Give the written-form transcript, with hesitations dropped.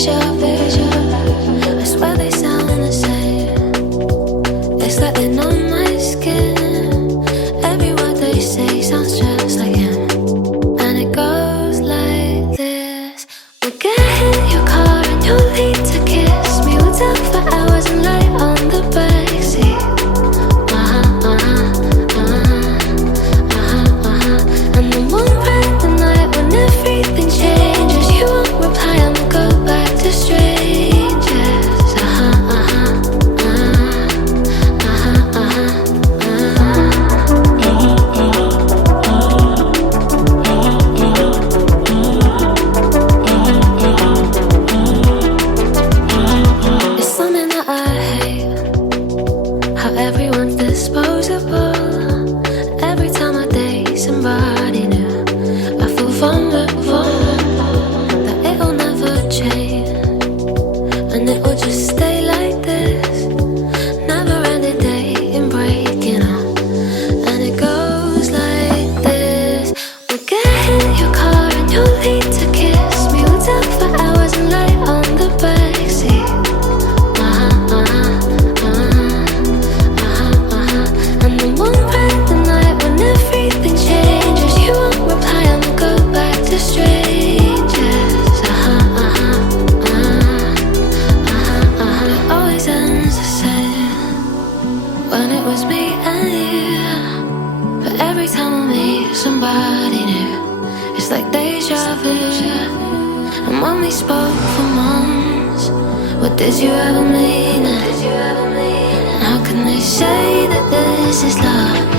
deja vu. I swear they sound the same. It's like they know my skin. Every word they say sounds just like him. And it goes like this. We'll get in your car and you'll need to kiss me. We'll talk for hours and lie on the backseat. And then we'll ride the night when everything changes. You won't reply and we'll go back to strangers. It's something that I hate, how everyone's disposable. Every time I date somebody new, I feel vulnerable, that it'll never change, and it will just stay like this. Never ending dating, breaking up, and it goes like this. We'll get in your car and you'll need to kiss me. We'll talk for hours and lie on the backseat. And then we'll ride the night when everything changes. You won't reply and we'll go back to strangers. It always ends the same when it was me and you. But every time I meet somebody new, it's like deja vu. And when we spoke for months, what did you ever mean? And how can they say that this is love